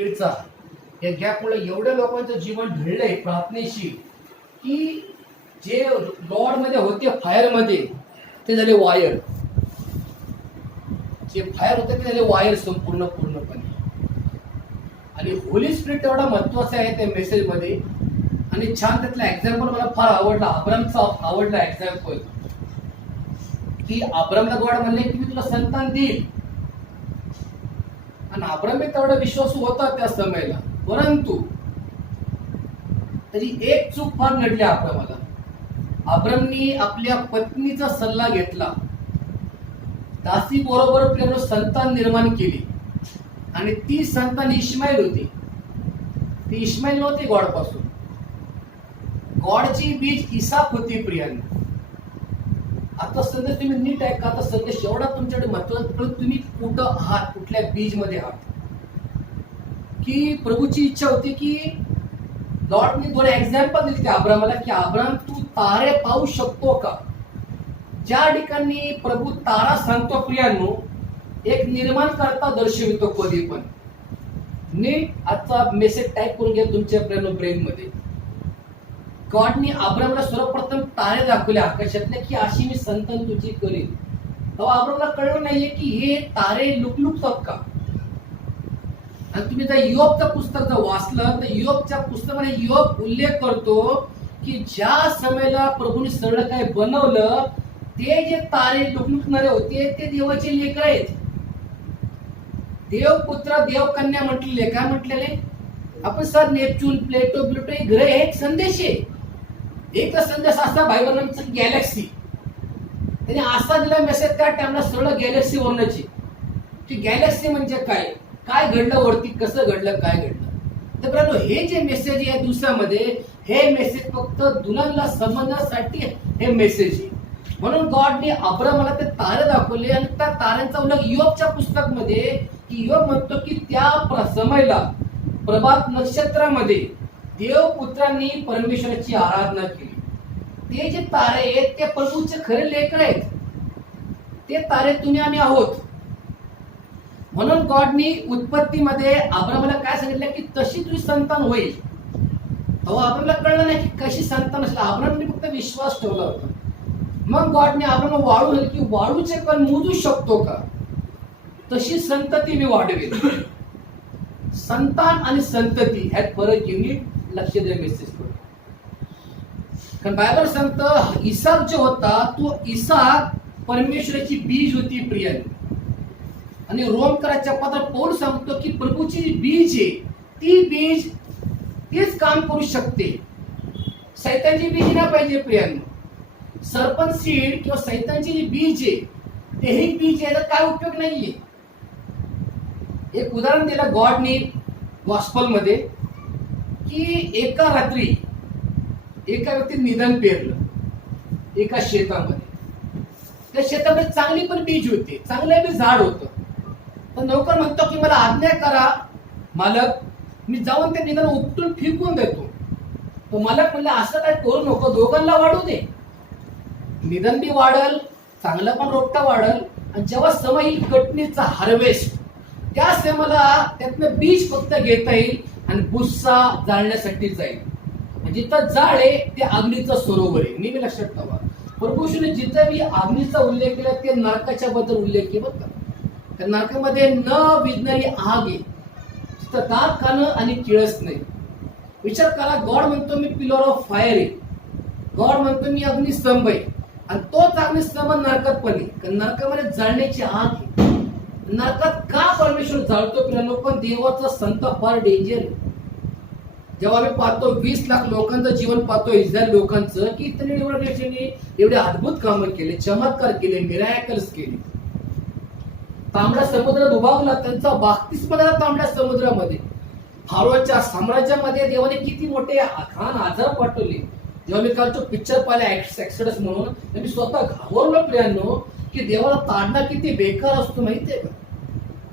पिरियडचा या गॅपमुळे एवढ्या लोकांचं जीवन ढळलंय प्रार्थनेशी की जे लॉर्ड मध्ये होते फायर मध्ये ते झाले वायर. जे फायर होते ते झाले वायर पूर्णपणे. आणि होली स्पिरिट एवढा महत्वाचा आहे त्या मेसेज मध्ये. आणि छान त्यातला एक्झाम्पल मला फार आवडला, अब्रामचा आवडला एक्झाम्पल की अब्रामला गॉड म्हणले की मी तुला संतान देईल. आणि अब्राम तेवढा विश्वास होता त्या समयाला, परंतु त्याची एक चूक फार नडली अब्रामला. अब्रामनी आपल्या पत्नीचा सल्ला घेतला, दासी बरोबर संतान निर्माण केली आणि ती संतान इश्माईल होती. ती इश्माईल नव्हती गॉड पासून, गॉडची बीज इसाक होती प्रियांनी. आता सध्या तुम्ही नीट ऐका, आता सध्या एवढा तुमच्याकडे महत्वाचा, तुम्ही कुठं आहात, कुठल्या बीज मध्ये आहात. की प्रभूची इच्छा होती की लॉर्डने दोन एक्झाम्पल दिले त्या अब्रामला की अब्राम तू तारे पाहू शकतो का. ज्या ठिकाणी प्रभू तारा सांगतो प्रियांनो, एक निर्माण करता दर्शवितो कधी पण. नीट आजचा मेसेज टाईप करून घ्या तुमच्या ब्रेन मध्ये. गॉडने अब्रामला सर्वप्रथम तारे दाखवले आकाशातले की अशी मी संतान तुझी करीन. तेव्हा अब्रामला कळलं नाहीये की हे तारे लुकलुकतात का. आणि तुम्ही जर योबचं पुस्तक जर वाचलं तर योबच्या पुस्तकाने योब उल्लेख करतो की ज्या समयाला प्रभूने सगळं काय बनवलं ते जे तारे लुकलुकणारे होते ते देवाचे लेकर आहेत. देवपुत्र देवकन्या म्हटलेले, काय म्हटलेले आपण सर नेपच्यून प्लेटो ब्लुटो हे ग्रह एक संदेश आहे. एक संदेश असा भाईबंधांचा गॅलेक्सी, त्याने असा दिला मेसेज त्या टाइमला सगळं गॅलेक्सी वर्णाची की गॅलेक्सी म्हणजे काय, काय घडलं वरती, कसं घडलं, काय घडलं. तर बरं हे जे मेसेज आहे दिवसामध्ये, हे मेसेज फक्त दुल्हनला समजण्यासाठी हे मेसेज आहे. म्हणून गॉडने अब्रामला ते तारे दाखवले आणि त्या ताऱ्यांचा उल्लेख योबच्या पुस्तक मध्ये की योब म्हणतो की त्या समयाला प्रभात नक्षत्रामध्ये देवपुत्रांनी परमेश्वराची आराधना केली. ते जे तारे आहेत ते प्रभूचे खरे लेकर आहेत. ते तारे तुम्ही आम्ही आहोत. म्हणून गॉडनी उत्पत्तीमध्ये अब्रामला काय सांगितलं की तशी तुझी संतान होईल. तेव्हा अब्रामला कळलं नाही की कशी संतान असेल. अब्रामने फक्त विश्वास ठेवला होता. मग गॉडने अब्रामला वाढू की वाढूचे कण मोजू शकतो का, तशी संतती मी वाढवेल. संतान आणि संतती ह्यात फरक युनिट लक्ष द्या मेसेज करून. कारण बायबल सांगतं इसाक जो होता तो इसाक परमेश्वराची बीज होती प्रियांनी. आणि रोमकराच्या पत्रात पौल सांगतो की प्रभूची बीज आहे ती बीज तेच काम करू शकते. सैतानची बीज नाही पाहिजे प्रियांनी. सरपंच सीड किंवा सैतानची जी बीज आहे तेही बीज याचा काय उपयोग नाहीये. एक उदाहरण दिलं गॉडने गॉस्पल मध्ये की एका रात्री एका व्यक्तीने निधन पेरलं एका शेतामध्ये. त्या शेतामध्ये चांगली पण बीज होती, चांगलं बी झाड होतं. तर नोकर म्हणतो की मला आज्ञा करा मालक, मी जाऊन ते निधन उपटून फेकून देतो. तो मालक म्हणला असं काय करू नको, दोघांना वाढू दे. निधन बी वाढल, चांगलं पण रोपटा वाढल. आणि जेव्हा समय येईल कटणीचा हार्वेस्ट, त्या समयाला त्यातनं बीज फक्त घेता येईल आणि भुस्सा जाळण्यासाठी जाईल. जिथं जाळ आहे ते अग्नीचं सरोवर आहे. नेहमी लक्षात ठेवा. प्रभूने जिथं मी अग्नीचा उल्लेख केला ते नरकाच्या बद्दल उल्लेख केला बघा. त्या नरकामध्ये न विजणारी आग आहे, तिथं दात खाणं आणि किळस नाही. विचार करा, गॉड म्हणतो मी पिलर ऑफ फायर आहे, गॉड म्हणतो मी अग्निस्तंभ आहे, आणि तोच अग्निस्तंभ नरकात पण आहे. नरकामध्ये जळण्याची आग आहे. नरकात का परमेश्वर जाळतो पिलांनो, पण देवाचा संत फार डेंजर आहे. जेव्हा आम्ही पाहतो 20 लाख लोकांचं जीवन पाहतो इस्रायल लोकांचं की त्यांनी एवढे अद्भुत कामं केले, चमत्कार केले, मिराकल्स केले. तांबड्या समुद्रात उभावला, त्यांचा बाप्तिस्मा झाला तांबड्या समुद्रामध्ये. फारोच्या साम्राज्यामध्ये देवाने किती मोठे घाण आजार पाठवले. जेव्हा मी काल तो पिक्चर पाहिला एक्सोडस म्हणून, मी स्वतः घाबरलो प्रियांनो की देवाला ताडणं किती बेकार असतो माहितीये का.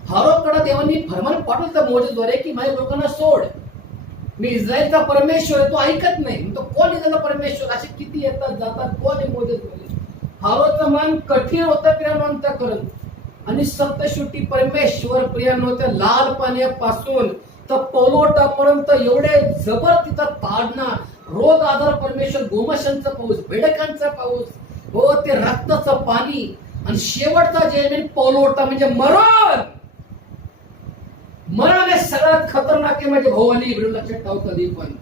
फारोकडे देवांनी फरमान पाठवलं मोजेद्वारे की माझ्या लोकांना सोड, मी इस्रायलचा परमेश्वर, तो ऐकत नाही. तो कोण इस्रायलचा परमेश्वर, असे किती येतात जातात, कोण आहे मोजेद्वारे. फारोचं मन कठीण होतं प्रियांनो करून. आणि सप्तशुटी परमेश्वर प्रियांनो त्या लाल पाण्यापासून तर पौलोटापर्यंत एवढे जबर तिथं ताडणार, रोग आजार परमेश्वर, गोमशांचा पाऊस, बेडकांचा पाऊस, हो ते रक्ताचं पाणी, आणि शेवटचा जे पौलोटा म्हणजे मरण. मरण हे सगळ्यात खतरनाक आहे म्हणजे भावानी, लक्षात ठेव कधी पण.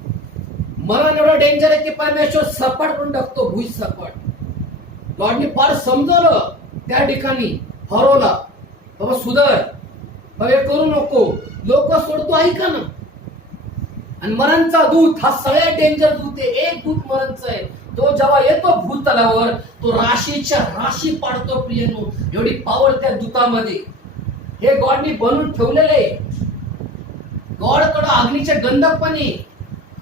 मरण एवढं डेंजर आहे की परमेश्वर सपाट करून टाकतो, भुज सपाट. लॉर्डनी फार समजवलं त्या ठिकाणी फरोला, बाबा सुधर, बाबा हे करू नको, लोक सोडतो ऐका ना. आणि मरणचा दूत हा सगळ्यात डेंजर दूत आहे. एक दूत मरणचा आहे, तो जेव्हा येतो भूतलावर तो राशीच्या राशी पाडतो. प्रियनो, एवढी पावर त्या दूतामध्ये. हे गॉडनी बनवून ठेवलेले. गॉडकडे अग्नीचे गंधक पण आहे,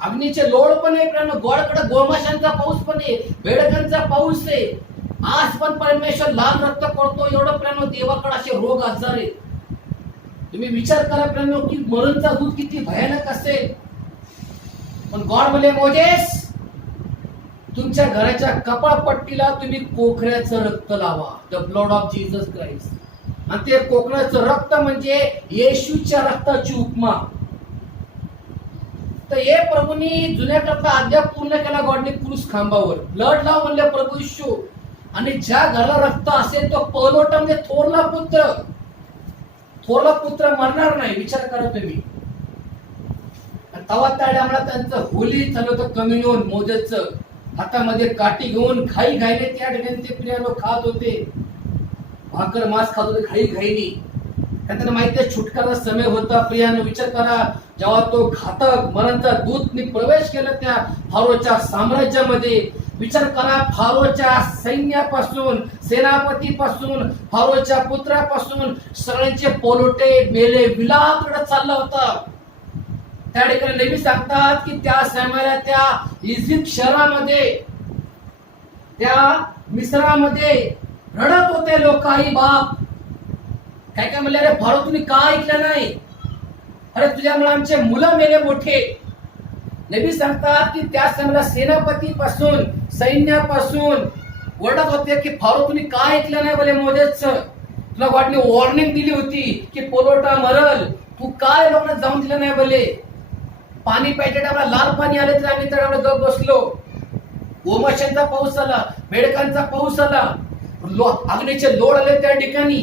अग्नीचे लोळ पण आहे. प्रियनो, गॉडकडे गोमाशांचा पाऊस पण आहे, बेडकांचा पाऊस आहे. आज पण परमेश्वर लाल रक्त करतो. एवढं प्रियनो देवाकडे असे रोग आजार आहेत. तुम्ही विचार करा प्रियनो की मरणचा दूत किती भयानक असेल. पण गॉड म्हणले, मोजेस तुमच्या घराच्या कपाळपट्टीला तुम्ही कोकऱ्याचं रक्त लावा, the blood of Jesus Christ. आणि ते कोकऱ्याचं रक्त म्हणजे येशूच्या रक्ताची उपमा. तर हे प्रभूंनी जुन्या करता अद्याप पूर्ण केला गॉडने क्रूस खांबावर. ब्लड लाव म्हणले प्रभू येशू. आणि ज्या घराला रक्त असेल तो पौलोटा म्हणजे थोरला पुत्र. थोरला पुत्र मरणार नाही, विचार करा तुम्ही. तवा त्या टायमाला त्यांचं होली चालू होतं, कम्युनियन मोजेसचं. हातामध्ये काठी घेऊन घाई घाईने त्या ठिकाणी ते प्रियानो खात होते, भाकर मांस खात होते घाई घाईने. त्यांना माहिती आहे छुटकारा समय होता. प्रियानो विचार करा, जेव्हा तो घातक मरणचा दूतनी प्रवेश केला त्या फारोच्या साम्राज्यामध्ये. विचार करा, फारोच्या सैन्यापासून, सेनापतीपासून, फारोच्या पुत्रापासून सगळ्यांचे पोलोटे मेले, विलाकडे चालला होता. त्या ठिकाणी नेहमी सांगतात की त्या समयाला त्या इजिप्त शहरामध्ये, त्या मिस्रामध्ये रडत होते लोक, आई बाप. काय काय म्हणले, अरे फारो तुम्ही का ऐकलं नाही, अरे तुझ्यामुळे आमचे मुलं मेले मोठे. नबी सांगतात की त्या समयाला सेनापतीपासून, सैन्यापासून ओरडत होते की फारो तुम्ही का ऐकलं नाही बोले मोजेसचं. तुला वाटली वॉर्निंग दिली होती की पोलोटा मरल, तू काय लोकांना जाऊन दिलं नाही बोले. पाणी प्यायच्या टायमाला लाल पाणी आले तर आम्ही तर गप बसलो. गोमाशांचा पाऊस आला, बेडकांचा पाऊस आला, अग्नीचे लोळ आले त्या ठिकाणी.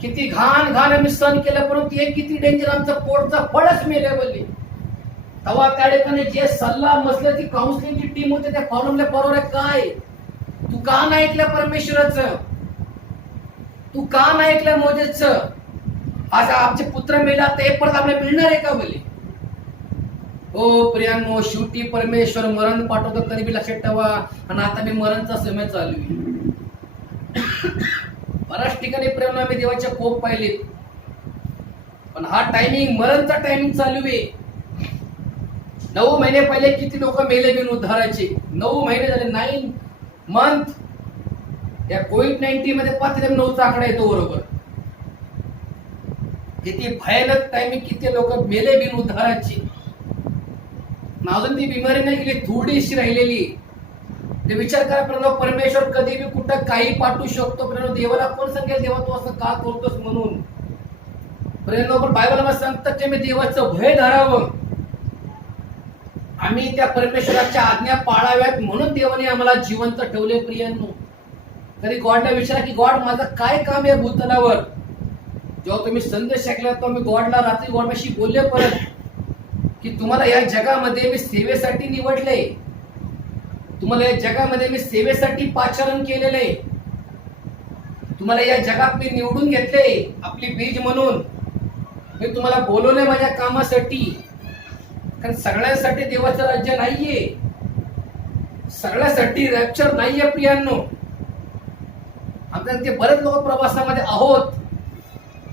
किती घाण घाण आम्ही सहन केलं, परंतु एक किती डेंजर, आमचं पोटचा फळच मेले बोलले. तेव्हा त्या ठिकाणी जे सल्ला मसले ती काउन्सिलिंगची टीम होते, त्या फॉर्मला बरोबर आहे काय, तू का नाही ऐकलं परमेश्वराचं, तू का नाही ऐकलं मोजेसचं. आज आमचे पुत्र मेला ते परत आपल्याला मिळणार आहे का बोले. हो प्रियांनो, शेवटी परमेश्वर मरण पाठवतो, कधी बी लक्षात ठेवा. आणि आता मी मरणचा समय चालू आहे. बऱ्याच ठिकाणी प्रेम आम्ही देवाच्या कोप पाहिलेत, पण हा टायमिंग मरणचा टायमिंग चालू आहे. 9 महिने पहिले किती लोक मेले बिन उद्धाराचे. 9 महिने झाले, 9 मंथ. या कोविड-19 मध्ये 5-9चा आकडा येतो बरोबर. किती भयानक टायमिंग, किती लोक मेले बिन उद्धाराचे. अजून ती बिमारी नाही गेली, थोडीशी राहिलेली. ते विचार करा परमेश्वर कधी बी कुठं काही पाठवू शकतो. देवाला कोण सांगेल देवा तू असं का करतोस म्हणून. पण बायबलमध्ये सांगतात की मी देवाचं भय धरावं, आम्ही त्या परमेश्वराच्या आज्ञा पाळाव्यात, म्हणून देवाने आम्हाला जिवंत ठेवले. प्रियांनो, कधी गॉडला विचारा की गॉड माझं काय काम आहे भूतलावर. जेव्हा तुम्ही संदेश ऐकला तर मी गॉडला रात्री गॉडशी बोलले परत की तुम्हाला या जगामध्ये मी सेवेसाठी निवडले, तुम्हाला या जगामध्ये मी सेवेसाठी पाचारण केलेले, तुम्हाला या जगात मी निवडून घेतले आपली बीज म्हणून. मी तुम्हाला बोलवले माझ्या कामासाठी. कारण सगळ्यांसाठी देवाचं राज्य नाहीये, सगळ्यासाठी रॅप्चर नाहीये प्रियांनो. आपण ते बरेच लोक प्रवासामध्ये आहोत.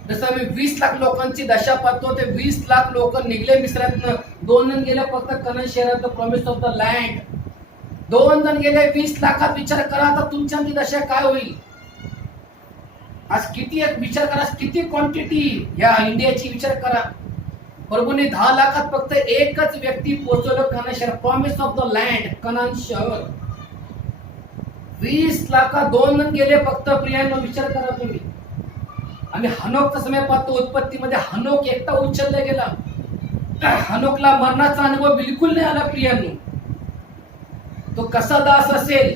जसं आम्ही 20 लाख लोकांची दशा पाहतो, ते 20 लाख लोक निघले मिस्रातनं. 2 जण गेले फक्त कनान शहरात, प्रॉमिस ऑफ द लँड. 2 जण गेले 20 लाखात. विचार करा आता तुमची आमची दशा काय होईल. आज किती विचार करा, किती क्वांटिटी या इंडियाची विचार करा. प्रभूने 10 लाखात फक्त एकच व्यक्ती पोहोचवलं कनान शहर, promise of the land Canaan शहर. 20 लाखात 2 जण गेले फक्त. प्रियांनो विचार करा तुम्ही. आम्ही हनोकचा समय पाहतो, उत्पत्तीमध्ये हनोक एकटा उचलला गेला. हनोकला मरणाचा अनुभव बिलकुल नाही आला प्रियांनो. तो कसा दास असेल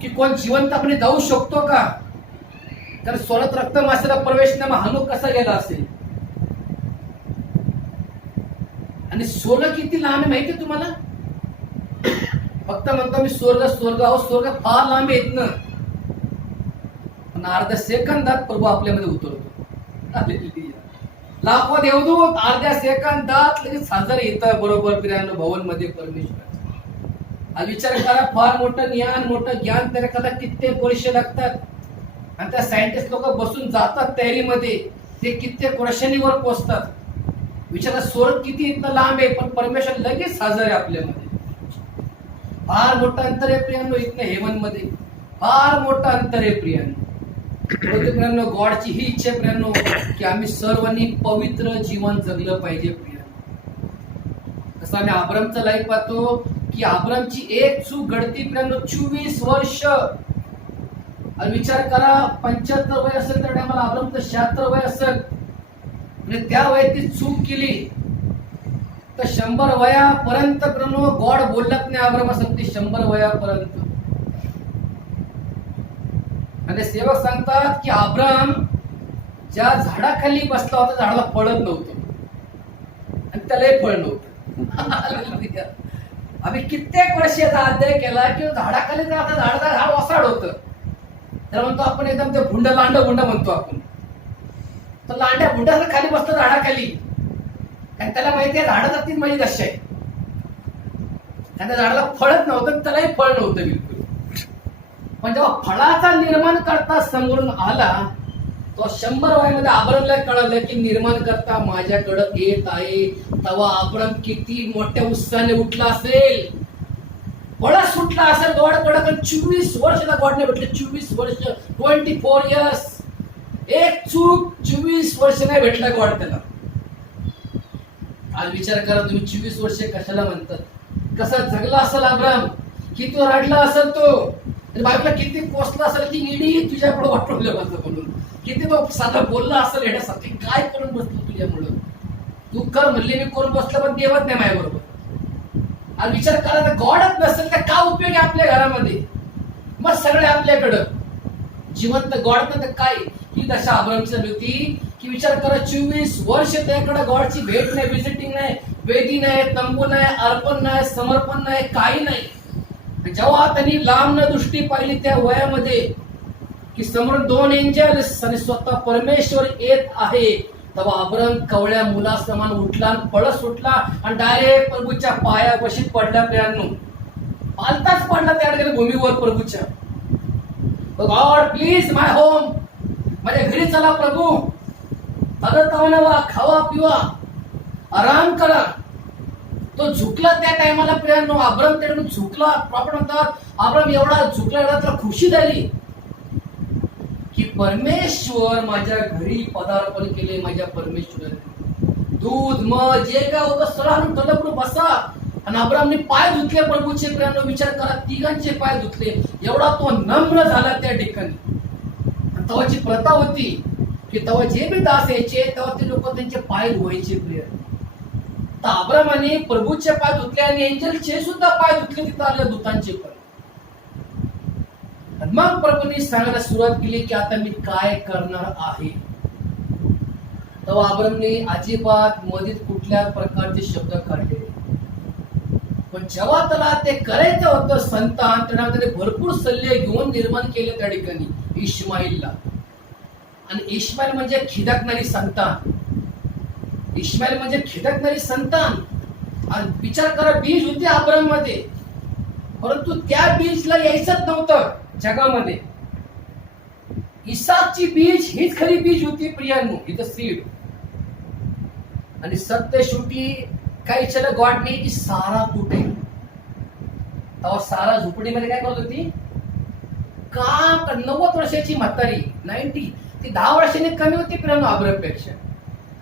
की कोण जिवंतपणे जाऊ शकतो का? तर सोलत रक्त मासेला प्रवेश नाही, मग हनोक कसा गेला असेल? आणि सोलं किती लांब आहे माहितीये तुम्हाला? फक्त म्हणतो मी स्वर्ग स्वर्ग, अहो स्वर्ग फार लांब येत ना, पण अर्ध्या सेकंदात प्रभू आपल्यामध्ये उतरतो. लाखो देवदूत अर्ध्या सेकंदात लगेच हजर येतं बरोबर प्रियांनो भवन मध्ये परमेश्वर. विचार करा, फार मोठं ज्ञान मोठं ज्ञान त्याला कदा कित्येक वर्ष लागतात, आणि त्या सायंटिस्ट लोक बसून जातात तयारीमध्ये, ते कित्येक वर्षांनी वर पोहोचतात. विचारा स्वर्ग किती इतकं लांब आहे, पण परमेश्वर लगेच हजर आहे आपल्यामध्ये. फार मोठं अंतर आहे प्रियांनो इथनं हेवन मध्ये, फार मोठं अंतर आहे प्रियांनो. प्रियांनो गॉडची ही इच्छा आहे प्रियांनो की आम्ही सर्वांनी पवित्र जीवन जगलं पाहिजे प्रियांनो. कसं आम्ही अब्रामचं लाईफ पाहतो की अब्रामची एक चूक घडती प्रियांनो 24 वर्ष. आणि विचार करा 75 वय असेल तर टायमाला अब्रामचं 76 वय असेल, आणि त्या वयात ती चूक केली तर 100 वयापर्यंत प्रियांनो गॉड बोलत नाही अब्राम सांगते 100 वयापर्यंत. आणि सेवक सांगतात की अब्राम ज्या झाडाखाली बसला होता झाडाला फळत नव्हतं, आणि त्यालाही फळ नव्हतं. आम्ही कित्येक वर्ष याचा अध्याय केला की झाडाखाली झाड वसाड होतं, तर म्हणतो आपण एकदम ते भुंड लांड भुंड म्हणतो आपण. तर लांड्या भुंडाला खाली बसतो झाडाखाली, आणि त्याला माहिती आहे झाडाचा तीन माझी दशा आहे, आणि त्या झाडाला फळत नव्हतं, त्यालाही फळ नव्हतं बिलकुल. पण जेव्हा फळाचा निर्माण करता समोरून आला, तो 100 वयामध्ये अब्रामला कळलं की निर्माण करता माझ्याकडं येत आहे. तेव्हा अब्राम किती मोठ्या उत्साहाने उठला असेल, फळ सुटला असेल गॉडकडं. पण 24 वर्षाला गॉडने भेटले, 24 वर्ष 24 इयर्स. एक चूक 24 वर्ष नाही भेटला गॉड त्याला. आज विचार करा तुम्ही 24 वर्ष कशाला म्हणतात, कसा जगला असेल अब्राम, किती रडला असेल तो, बायकोला किती कोसला असेल की इडी तुझ्याकडे वाटवलं माझं म्हणून, किती तो साधा बोलला असेल येण्यासाठी, काय करून बसलो तुझ्यामुळं, तू कर म्हणले मी करून बसलो पण देवत नाही माझ्या बरोबर. आज विचार करा गॉडच नसेल तर का उपयोग आहे आपल्या घरामध्ये? मग सगळे आपल्याकडं जिवंत गॉड तर काय. ही दशा अब्रामची होती की विचार करा 24 वर्ष त्याकडे गॉडची भेट नाही, विजिटिंग नाही, वेदी नाही, तंबू नाही, अर्पण नाही, समर्पण नाही, काही नाही. जेव्हा त्यांनी लांब दृष्टी पाहिली त्या वयामध्ये की समोर 2 एंजल्स आणि स्वतः परमेश्वर येत आहे, तेव्हा अब्राम कवळ्या मुलासमान उठला, पळ सुटला आणि डायरेक्ट प्रभूच्या पायापाशी पडला. प्रियांनो पालताच पडला त्या भूमीवर प्रभूच्या. गॉड प्लीज माय होम, माझ्या घरी चला प्रभू, तगतावनवा, खावा पिवा, आराम करा. तो झुकला त्या टायमाला प्रियांनो, अब्राम त्या झुकला. आपण म्हणतात अब्राम एवढा झुकला, त्याला खुशी झाली की परमेश्वर माझ्या घरी पदार्पण केले. माझ्या परमेश्वराने दूध मध जे काय होतं सगळं आणून ठेवलं, बसा. आणि अब्रामने पाय धुतले प्रभूचे. प्रियांनो विचार करा, तिघांचे पाय धुतले. एवढा तो नम्र झाला त्या ठिकाणी. तेव्हाची प्रथा होती की तेव्हा जे बी दास यायचे तेव्हा ते लोक त्यांचे पाय धुवायचे. प्रियांनो तर अब्रामाने प्रभूचे पाय धुतले आणि एंजलचे सुद्धा पाय धुतले, तिथं आल्या दूतांचे पण. मग प्रभूंनी सांगायला सुरुवात केली की आता मी काय करणार आहे. तेव्हा अब्रामने अजिबात मधीत कुठल्या प्रकारचे शब्द काढले, पण जेव्हा त्याला ते करायचं होतं संतान, त्याने भरपूर सल्ले घेऊन निर्माण केले त्या ठिकाणी इश्माईलला. आणि इश्माईल म्हणजे खिदकणारी संतान. इश्माईल म्हणजे खिदकणारी संतान. आणि विचार करा, बीज होते अब्राम मध्ये, परंतु त्या बीजला यायचंच नव्हतं जगामध्ये. इसाकची बीज हीच खरी बीज होती प्रियांनो, ही द सीड. आणि सत्य शेवटी काय विचारलं गॉडने की सारा कुठे. तेव्हा सारा झोपडीमध्ये काय करत होती, काम. 90 वर्षाची म्हातारी, 90, ती 10 वर्षांनी कमी होती प्रियांनो अब्रामपेक्षा.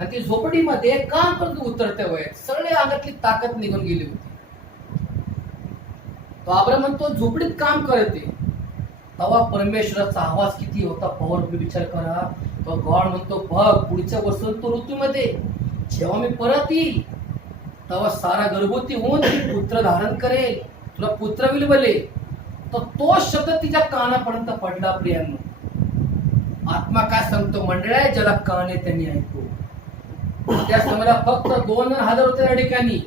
आणि ती झोपडीमध्ये काम करत उतरत्या वयात सगळे अंगातली ताकद निघून गेली होती. तो अब्राम म्हणतो झोपडीत काम करते. तेव्हा परमेश्वराचा आवाज किती होता पॉवरफुल विचार करा. तो गॉड म्हणतो बघ पुढच्या वसंत ऋतूमध्ये जेव्हा मी परत येईल तेव्हा सारा गर्भवती होऊन ती पुत्र धारण करेल, तुला पुत्र विलवले. तर तो शब्द तिच्या कानापर्यंत पडला. प्रियांनो, आत्मा काय सांगतो? मंडळी, ज्याला कान आहे त्यांनी ऐकू. त्या समयाला फक्त 2,000 होते त्या ठिकाणी.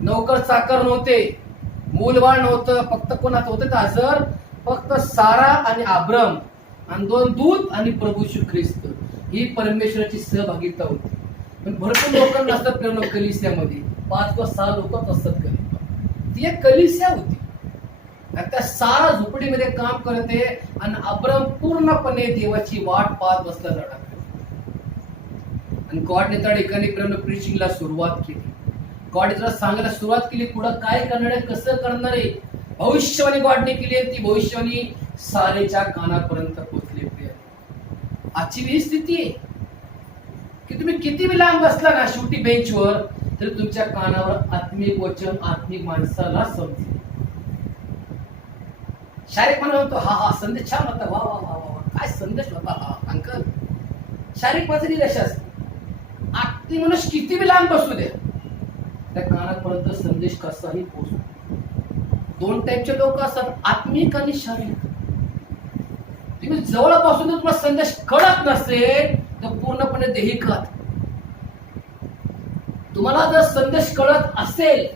नोकर चाकर नव्हते, मूलबाळ नव्हतं. फक्त कोणाचं होतं? हजर फक्त सारा आणि अब्राम आणि 2 दूत आणि प्रभू श्री ख्रिस्त. ही परमेश्वराची सहभागिता होती. पण भरपूर लोक नसतात प्रेम कलिसियामध्ये. 5 किंवा 6 लोकच असतात कलिसिया. ती एक कलिसिया होती. आणि त्या सारा झोपडीमध्ये काम करते आणि अब्राम पूर्णपणे देवाची वाट पाहत बसला जाणार. आणि गॉडने त्या ठिकाणी प्रेम प्रीचिंगला सुरुवात केली. गॉड जरा सांगायला सुरुवात केली पुढं काय करणार आहे, कसं करणार आहे. भविष्यवाणी गॉडने केली. ती भविष्यवाणी सारेच्या कानापर्यंत पोहोचली. आजची ही स्थिती आहे की तुम्ही किती बी लांब बसला ना शेवटी बेंचवर, तरी तुमच्या कानावर आत्मिक वचन आत्मिक माणसाला समजेल. शारीरिक म्हणतो हा हा संदेश छान होता, वा वा वा वा काय संदेश होता हा अंकल. शारीरिक माझं निराशा असते. आत्मिक मनुष्य किती बी लांब बसू दे, त्या कानापर्यंत संदेश कसाही पोहोचतो. 2 टाईपचे लोक असतात, आत्मिक आणि शारीरिक. तुम्ही जवळपासून तुम्हाला संदेश कळत नसेल तर पूर्णपणे देहिकात. तुम्हाला जर संदेश कळत असेल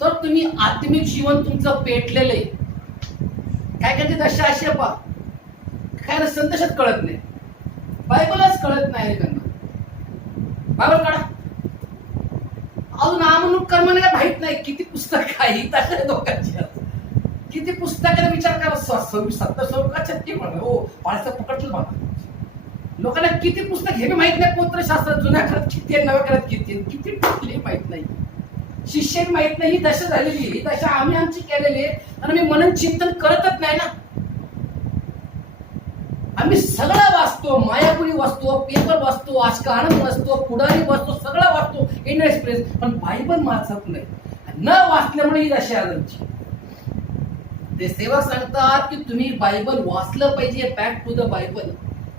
तर तुम्ही आत्मिक जीवन तुमचं पेटलेलं आहे. काय करते दशा अशी पा काय संदेशात कळत नाही, बायबलच कळत नाही त्यांना. बायबल काढा अजून म्हणून कर्म काय माहित नाही. किती पुस्तक आहे तशा लोकांची. किती पुस्तकाचा विचार करा. 70 म्हणा हो पाळसा पकडलं म्हणा. लोकांना किती पुस्तक हे माहित नाही. पौत्रशास्त्र जुन्या काळात किती आहे, नव्या काळात किती किती टाकले माहित नाही. शिष्य माहित नाही. ही दशा झालेली, ही दशा आम्ही आमची केलेली आहे. आणि आम्ही मनन चिंतन करतच नाही ना. आम्ही सगळं वाचतो, मायापुरी वाचतो, पेपर वाचतो, आजका आनंद वाचतो, पुढारी वाचतो, सगळं वाचतो, इंडियन एक्सप्रेस, पण बायबल वाचत नाही. न वाचल्यामुळे ही दशा आजची. ते सेवक सांगतात की तुम्ही बायबल वाचलं पाहिजे. Back to the Bible.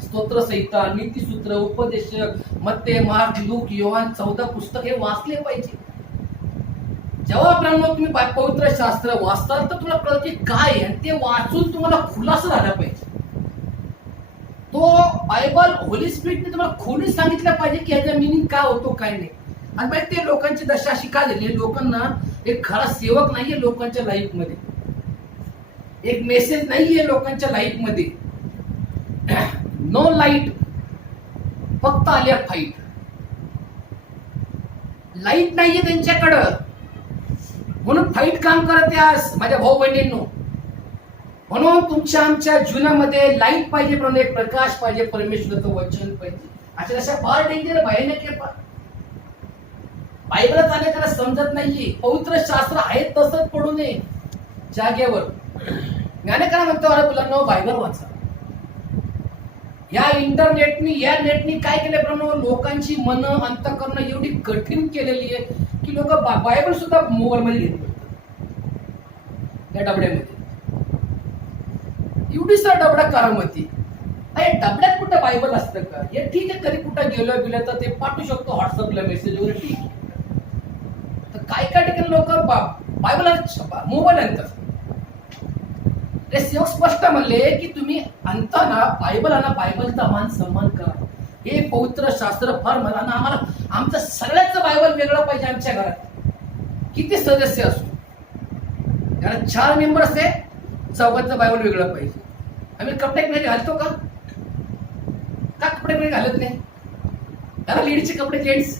स्तोत्र संहिता, नीतिसूत्र, उपदेशक, मत्ते, मार्क, लूक, योहान 14 पुस्तक हे वाचले पाहिजे. जेव्हा ब्रह्म तुम्ही पवित्र शास्त्र वाचताल तर तुला कळत की काय आहे. ते वाचून तुम्हाला खुलासा झाला पाहिजे. तो बायबल होली स्पिरिटने तुम्हाला खोली सांगितलं पाहिजे की ह्याचा मिनिंग काय होतो काय नाही. आणि माहिती ते लोकांची दशा अशी का झाली. लोकांना एक खरा सेवक नाहीये लोकांच्या लाईफ मध्ये. एक मेसेज नाहीये लोकांच्या लाईफ मध्ये. नो लाईट, फक्त आल्या फाईट. लाईट नाहीये त्यांच्याकडं म्हणून फाईट काम करत आज माझ्या भाऊ बहिणींनो. म्हणून तुमच्या आमच्या जीवनामध्ये लाईट पाहिजे, पण एक प्रकाश पाहिजे, परमेश्वराचं वचन पाहिजे. अशा अशा फार डेंजर भयानक आहे. बायबलच अनेकांना समजत नाहीये. पवित्र शास्त्र आहे तसंच पडू नये जागेवर. ज्ञानेकांना म्हणतो अरे मुलांना बायबल वाचा. या इंटरनेटनी या नेटनी काय केलं प्रभू, लोकांची मन अंतःकरण एवढी कठीण केलेली आहे की लोक बायबल सुद्धा मोबाईल मध्ये घेऊन त्या डबड्यामध्ये. एवढीसा डबडा करामती. अरे डबड्यात कुठं बायबल असतं का? हे ठीक आहे, कधी कुठं गेलं बिलं तर ते पाठवू शकतो व्हॉट्सअपला मेसेज वगैरे, ठीक आहे. तर काय काय ठिकाणी लोक बायबल मोबाईल आणतात. ते सेवक स्पष्ट म्हणले की तुम्ही आणताना बायबल आणा, बायबलचा मान सन्मान करा. हे पवित्र शास्त्र फार मला ना आम्हाला आमचं सगळ्याच बायबल वेगळं पाहिजे. आमच्या घरात किती सदस्य असो, घरात 4 मेंबर्स आहे, 4घांचं बायबल वेगळं पाहिजे. आम्ही कपडे नाही घालतो का? कपडे नाही घालत नाही. त्याला लेडीजचे कपडे जेंट्स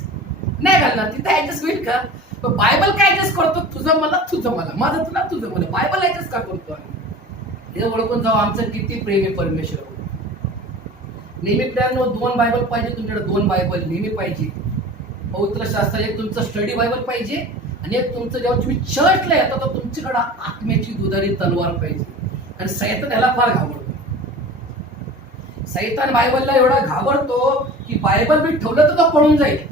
नाही घालणार, तिथे ऍडजस्ट होईल का? बायबल काय ऍडजस्ट करतो? तुझं मला, तुझं मला, माझं तुला, तुझं मला. बायबल ऍडजस्ट का करतो आम्ही? हे ओळखून जाऊ आमचं किती प्रेम आहे परमेश्वर. नेहमी प्रेम 2 बायबल पाहिजे तुमच्याकडे. 2 बायबल नेहमी पाहिजे. पवित्र शास्त्र एक तुमचं स्टडी बायबल पाहिजे आणि एक तुमचं जेव्हा तुम्ही चर्चला येता तर तुमच्याकडे आत्म्याची दुधारी तलवार पाहिजे. आणि सैतान याला फार घाबरतो. सैतान बायबलला एवढा घाबरतो की बायबल मी ठेवलं तर तो पळून जाईल.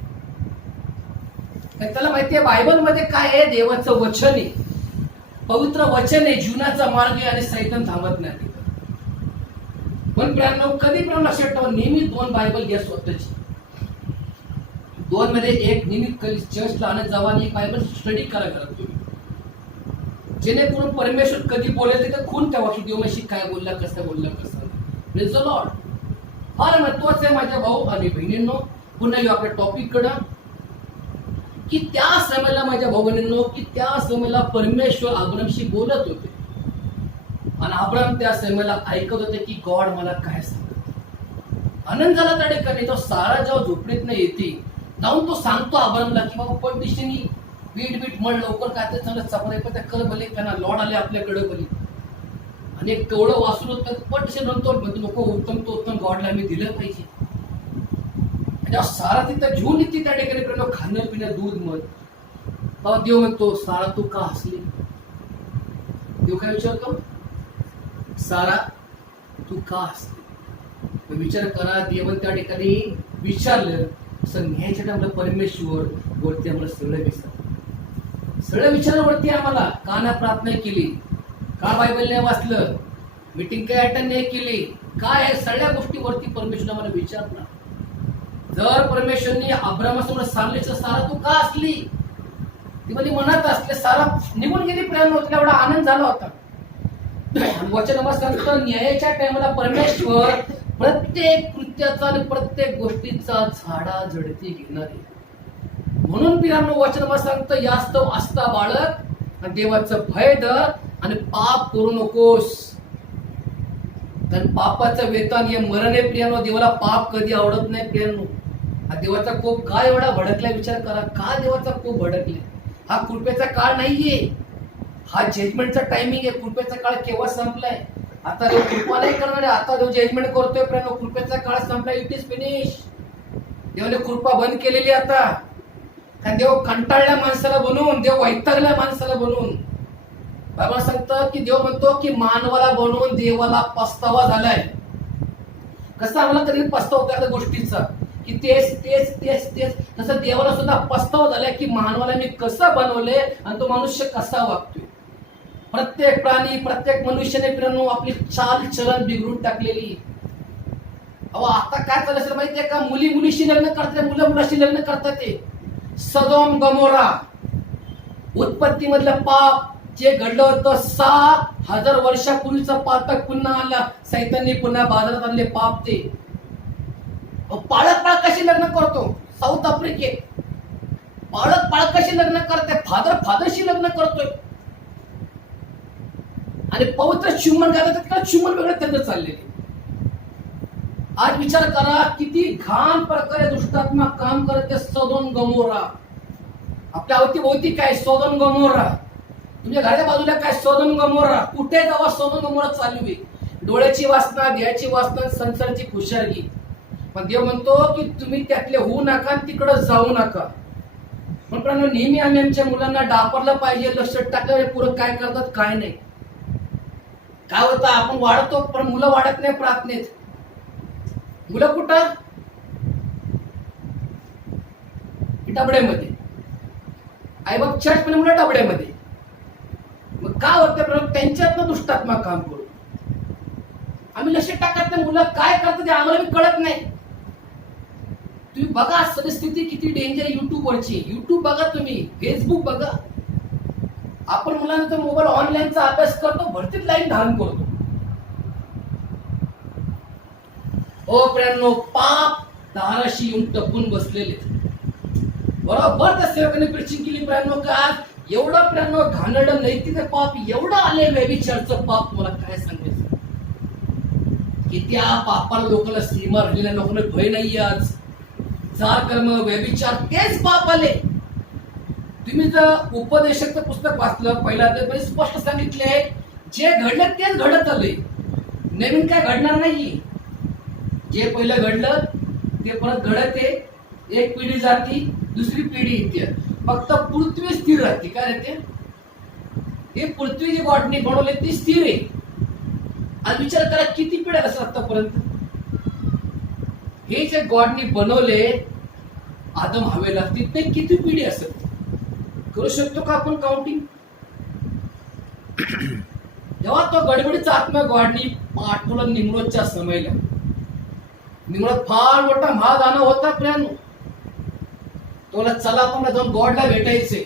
त्याला माहितीये बायबल मध्ये काय आहे, देवाचं वचन आहे, पवित्र वचन आहे, जीवनाचा मार्ग आहे आणि सैतान थांबत नाही. पण प्रेरणा कधी पण लक्षात ठेवा, नेहमी 2 बायबल घ्या स्वतःची. दोन मध्ये एक निमित्त चर्चला आणत जावा आणि बायबल स्टडी करा घरात तुम्ही, जेणेकरून परमेश्वर कधी बोलेल तर खून ठेवा की देव मशी काय बोलला कसं प्रेज द लॉर्ड. फार महत्वाचं आहे माझ्या भाऊ आणि बहिणींनो. पुन्हा येऊ आपल्या टॉपिक कडं की त्या समयाला माझ्या भाऊ बहिणींनो की त्या समयाला परमेश्वर अब्रामशी बोलत होते आणि अब्राम त्या समयाला ऐकत होते की गॉड मला काय सांगत. आनंद झाला त्या ठिकाणी. तो सारा जेव्हा झोपडीतनं येते जाऊन तो सांगतो अब्रामला की बाबा पण दिशेनी बीट म्हण लवकर काय ते चांगलं चपराय पण त्या कर भले त्यांना लॉड आले आपल्याकडे भले आणि एक कवडं वाचून होतं पट नंतर नको उत्तम तो उत्तम गॉडला आम्ही दिलं पाहिजे. जेव्हा सारा तिथं घेऊन येते त्या ठिकाणी खाणं पिणं दूध मध तेव्हा देव म्हणतो सारा तू का हसली. देव काय विचारतो सारा तू का हसली. विचार करा देव त्या ठिकाणी विचारलं असं न्यायच्या टाइमला परमेश्वर वरती आम्हाला सगळं दिसतात. सगळं विचारावरती आम्हाला का ना प्रार्थना केली, का बायबल नाही वाचलं, मीटिंग काय अटेंड नाही केली, काय आहे सगळ्या गोष्टीवरती परमेश्वर आम्हाला विचारला. जर परमेश्वरने अब्रामासमोर सांगले सारा तू का असली ती म्हणजे मनात असले सारा निघून गेली प्रेम होती एवढा आनंद झाला होता. वचन सांगतो न्यायाच्या टाइमला परमेश्वर प्रत्येक कृत्याचा आणि प्रत्येक गोष्टीचा झाडा झडती घेणार आहे. म्हणून पिरांनो वचन सांगतं यास्तव असता बाळक आणि देवाचं भय धर आणि पाप करू नकोस. कारण पापाचं वेतन हे मरण आहे प्रियानो. देवाला पाप कधी आवडत नाही प्रियानो. हा देवाचा कोप का एवढा भडकलाय विचार करा. का देवाचा कोप भडकलाय. हा कृपेचा काळ नाहीये, हा जजमेंटचा टायमिंग आहे. कृपेचा काळ केव्हा संपलाय. आता देव कृपा नाही करणार, आता देव जजमेंट करतोय प्रियानो. कृपेचा काळ संपलाय, इट इज फिनिश. देवाने कृपा बंद केलेली आता. कारण देव कंटाळल्या माणसाला बनवून, देव वैतागल्या माणसाला बनवून. बाबा सांगतं की देव म्हणतो की मानवाला बनवून देवाला पस्तावा झालाय. कसा आम्हाला कधी पस्तावा त्या गोष्टीचा की तेच तेच तेच तेच तसं देवाला सुद्धा पस्तावा झालाय की मानवाला मी कसं बनवले आणि तो मनुष्य कसा वागतोय. प्रत्येक प्राणी प्रत्येक मनुष्याने प्रियानो आपली चाल चलन बिघडून टाकलेली. अहो आता काय चालू असेल माहितीये का, मुली मुलीशी लग्न करतात, मुलं मुलाशी लग्न करतात. ते सदोम गमोरा उत्पत्ती मधलं पाप जे घडलं होतं 6000 वर्षापूर्वीचं पातक पुन्हा आला. सैतानने पुन्हा बाजारात आणले पाप. ते पाळक पाळ कशी लग्न करतो साऊथ आफ्रिकेत. पाळक पाळ कशी लग्न करते, फादरशी लग्न करतोय आणि पवित्र चुंबन करतात का चुंबन वेगळं त्यांना चाललेले. आज विचार करा किती घाण प्रकारे दुष्टात्मक काम करते सदोम गमोरा. आपल्या अवतीभोवती काय सदोम गमोरा, तुमच्या घराच्या बाजूला काय सदोम गमोरा. कुठे जावा सदोम गमोरा चालू आहे. डोळ्याची वासना, देहाची वासना, संसाराची खुशाली. पण देव म्हणतो की तुम्ही त्यातले होऊ नका, तिकडे जाऊ नका. पण नेहमी आम्ही आमच्या मुलांना डापरलं पाहिजे, लक्ष टाकलं पुरं काय करतात काय नाही. काय होतं आपण वाढतो पण मुलं वाढत नाही प्रार्थनेत. मुलं कुठं डबड्यामध्ये, आई बाप चर्च मध्ये मुलं डबड्यामध्ये. मग काय होतं त्यांच्यातनं दुष्टात्मक काम करू आम्ही लक्ष टाकत नाही. मुलं काय करतात ते आम्हाला बी कळत नाही. तुम्ही बघा परिस्थिती किती डेंजर. युट्यूब बघा, तुम्ही फेसबुक बघा. आपण मुलांचा मोबाईल ऑनलाईनचा अभ्यास करतो, भरतीत लाईन धारण करतो. ओ प्रियांनो पाप दाराशी येऊन टपून बसलेले. बरोबर त्या सेवकाने प्रीचिंग केली प्रियांनो का एवढं प्रियांनो घाणेरडं नैतिक पाप एवढं आले व्यभिचारचं पाप. मला काय सांगायचं की त्या पापाला लोकांना सीमा राहिलेल्या लोकांना भय नाहीये. आज जार कर्म व्यभिचार तेच पाप आले. तुम्ही जर उपदेशकचं पुस्तक वाचलं पहिला तर स्पष्ट सांगितले जे घडलं तेच घडत आले, नवीन काय घडणार नाही. जे पहिलं घडलं ते परत घडत आहे. एक पिढी जाती दुसरी पिढी येते, फक्त पृथ्वी स्थिर राहते. काय राहते, हे पृथ्वी जी गॉडने बनवले ती स्थिर आहे. आज विचार करा किती पिढ्या असं आतापर्यंत हे जे गॉडने बनवले आदम हवेला तिथे किती पिढी असत करू शकतो का आपण काउंटिंग. जेव्हा तो गडबडीचा आत्मा गॉडनी पाठवला निम्रोदच्या समयला. निम्रोद फार मोठा महादानव होता प्रियांनो. तो चला आपण जाऊन गॉडला भेटायचे.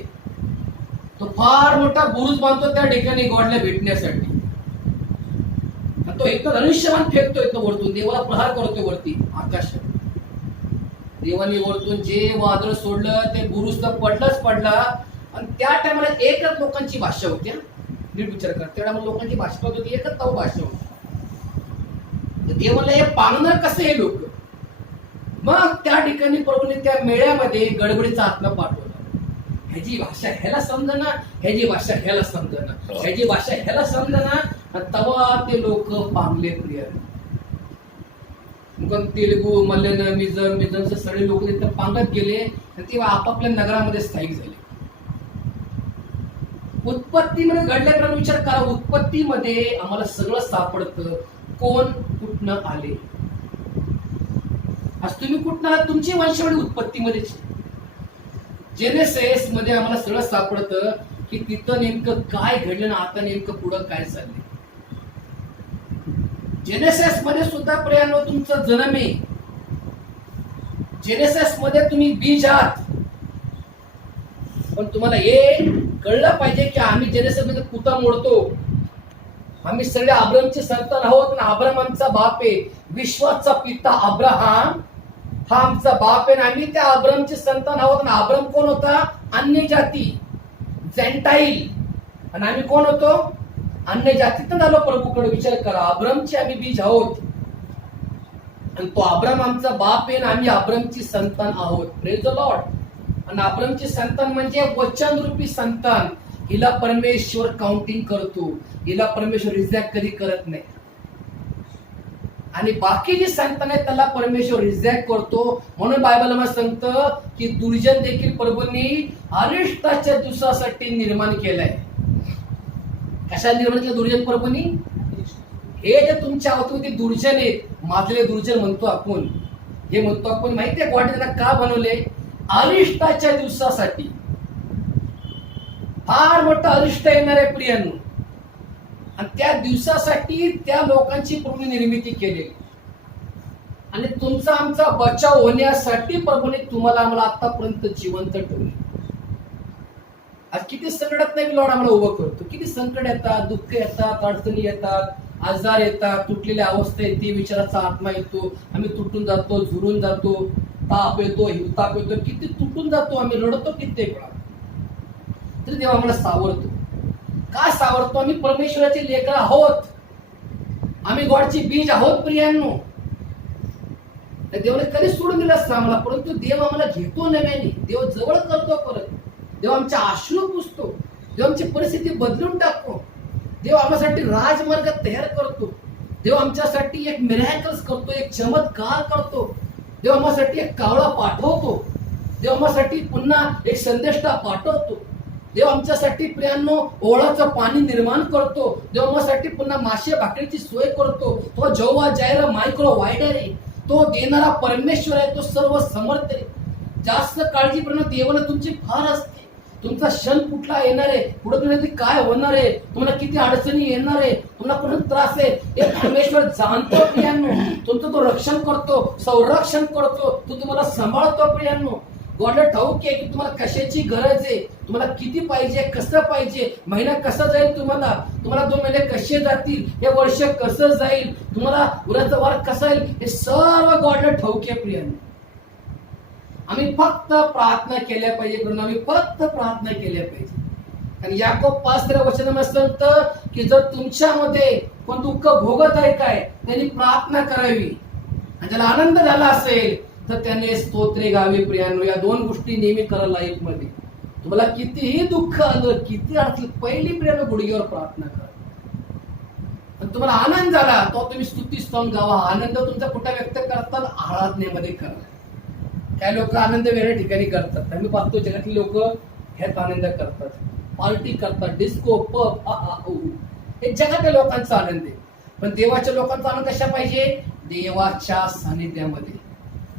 तो फार मोठा बुरुज बांधतो त्या ठिकाणी गॉडला भेटण्यासाठी. तो एक तर धनुष्यबाण फेकतोय तो वरतून, देवाला प्रहार करतोय वरती आकाशात. देवाने वरतून जे वादळ सोडलं ते बुरुज तर पडलाच पडला. आणि त्या टायमाला एकच लोकांची भाषा होती. नीट विचार करा, त्या टायमाला लोकांची भाषा होती, एकच तो भाषा होती. देवाला हे पांगणार कसे हे लोक. मग त्या ठिकाणी प्रभूने त्या मेळ्यामध्ये गडबडीचा आत्मा पाठवला. ह्याची भाषा ह्याला समजना, ह्याची भाषा ह्याला समजना, ह्याची भाषा ह्याला समजना. तवा ते लोक पांगले प्रिय. मग तेलुगू, मल्याळम, मिझमचे सगळे लोक तिथं पांगत गेले आणि ते आपापल्या नगरामध्ये स्थायिक झाले. उत्पत्तीमध्ये घडल्याप्रमाणे विचार करा. उत्पत्तीमध्ये आम्हाला सगळं सापडतं. कोण कुठनं आले, आज तुम्ही कुठनं आहात, तुमची वंशावळी उत्पत्तीमध्येच. जेनेसिस मध्ये आम्हाला सगळं सापडतं की तिथं नेमकं काय घडलं ना आता नेमकं पुढं काय चाललंय. जेनेसिस मध्ये सुद्धा प्रियांनो तुमचा जन्म आहे. जेनेसिस मध्ये तुम्ही बीज आहात. पण तुम्हाला हे कळलं पाहिजे की आम्ही जेनेसिस मध्ये पुता मोडतो. आम्ही सगळे अब्रामचे संतान आहोत. अब्राम आमचा बाप आहे. विश्वाचा पिता अब्राहम हा आमचा बाप आहे. आम्ही त्या अब्रामचे संतान आहोत. अब्राम कोण होता, अन्य जाती, जेंटाईल. आणि आम्ही कोण होतो, अन्य जातीतून आलो प्रभूकडे. विचार करा, अब्रामचे आम्ही बीज आहोत आणि तो अब्राम आमचा बाप आहे आणि आम्ही अब्रामची संतान आहोत. Praise the Lord. आणि अब्रामची संतान म्हणजे वचनरूपी संतान. हिला परमेश्वर काउंटिंग करतो. हिला परमेश्वर रिजेक्ट कधी करत नाही. आणि बाकी जी संतान आहे त्याला परमेश्वर रिजेक्ट करतो. म्हणून बायबलमध्ये सांगतं की दुर्जन देखील प्रभूंनी अरिष्टाच्या दिवसासाठी निर्माण केलंय. कशा निर्माण केलं दुर्जन प्रभूंनी? हे जे तुमच्या अवती दुर्जन आहेत, माजले दुर्जन म्हणतो आपण. हे म्हणतो आपण माहितीये गॉड त्यांना का बनवले? अरिष्टाच्या दिवसासाठी. फार मोठा अरिष्ट येणार आहे प्रियांनो. आणि त्या दिवसासाठी त्या लोकांची प्रभूने निर्मिती केली. आणि तुमचा आमचा बचाव होण्यासाठी प्रभूने तुम्हाला आम्हाला आतापर्यंत जिवंत ठेवले. आज किती संकटात नाही लॉर्ड आम्हाला उभं करतो. किती संकट येतात, दुःख येतात, अडचणी येतात, आजार येतात, तुटलेल्या अवस्था येते, विचाराचा आत्मा येतो, आम्ही तुटून जातो, झुरून जातो, ताप येतो, हिवताप येतो, किती तुटून जातो, आम्ही रडतो कित्येक वेळा. तरी देव आम्हाला सावरतो. का सावरतो? आम्ही परमेश्वराचे लेकर आहोत. आम्ही गॉडची बीज आहोत प्रियांनो. देवाने कधी सोडून दिलं असतं आम्हाला, परंतु देव आम्हाला घेतो नव्याने. देव जवळ करतो परत. देव आमच्या अश्रू पुसतो. देव आमची परिस्थिती बदलून टाकतो. देव आम्हासाठी राजमार्ग तयार करतो. देव आमच्यासाठी एक मिरॅकल्स करतो, एक चमत्कार करतो. देव आम्हासाठी एक कावळा पाठवतो. देव आम्हासाठी पुन्हा एक संदेष्टा पाठवतो. देव आमच्यासाठी प्रियांनो ओळाचं पाणी निर्माण करतो. देव आम्हासाठी पुन्हा मासे भाकरीची सोय करतो. तो जेव्हा जायर मायक्रो वायडर आहे. तो देणारा परमेश्वर आहे. तो सर्व समर्थ आहे. जास्त काळजी प्रियांनो देवाला तुमची फार असते. तुमचा क्षण कुठला येणार आहे, पुढे तुम्ही काय होणार आहे, तुम्हाला किती अडचणी येणार आहे, तुम्हाला कुठे त्रास आहे, हे परमेश्वर जाणतो प्रियांनो. तुमचं तो रक्षण करतो, संरक्षण करतो, तो तुम्हाला सांभाळतो प्रियांनो. गॉडला ठाऊक आहे की तुम्हाला कशाची गरज आहे, तुम्हाला किती पाहिजे, कसं पाहिजे, महिना कसा जाईल, तुम्हाला 2 महिने कसे जातील, हे वर्ष कसं जाईल, तुम्हाला उराचा वार कसा येईल, हे सर्व गॉडला ठाऊक आहे प्रियांनो. आम्ही फक्त प्रार्थना केल्या पाहिजे. आम्ही फक्त प्रार्थना केल्या पाहिजे. आणि याकोब 5 वचनामध्ये सांगतं की जर तुमच्यामध्ये कोण दुःख भोगत आहे काय, त्यांनी प्रार्थना करावी. आणि ज्याला आनंद झाला असेल तर त्याने स्तोत्रे गावी प्रियांनो. या 2 गोष्टी नेहमी करा लाईफ मध्ये. तुम्हाला कितीही दुःख आलं, किती अडचण, पहिली प्रियांनो गुडघ्यावर प्रार्थना करा. आणि तुम्हाला आनंद झाला तो तुम्ही स्तुती स्तोत्र गावा. आनंद तुमचा कुठे व्यक्त करतात? आराधनेमध्ये करा. काही लोक आनंद वेगळ्या ठिकाणी करतात. आम्ही पाहतो जगातली लोक ह्यात आनंद करतात, पार्टी करतात, डिस्को, पब, हे जगातल्या लोकांचा आनंद आहे. पण देवाच्या लोकांचा आनंद कशा पाहिजे? देवाच्या सानिध्यामध्ये.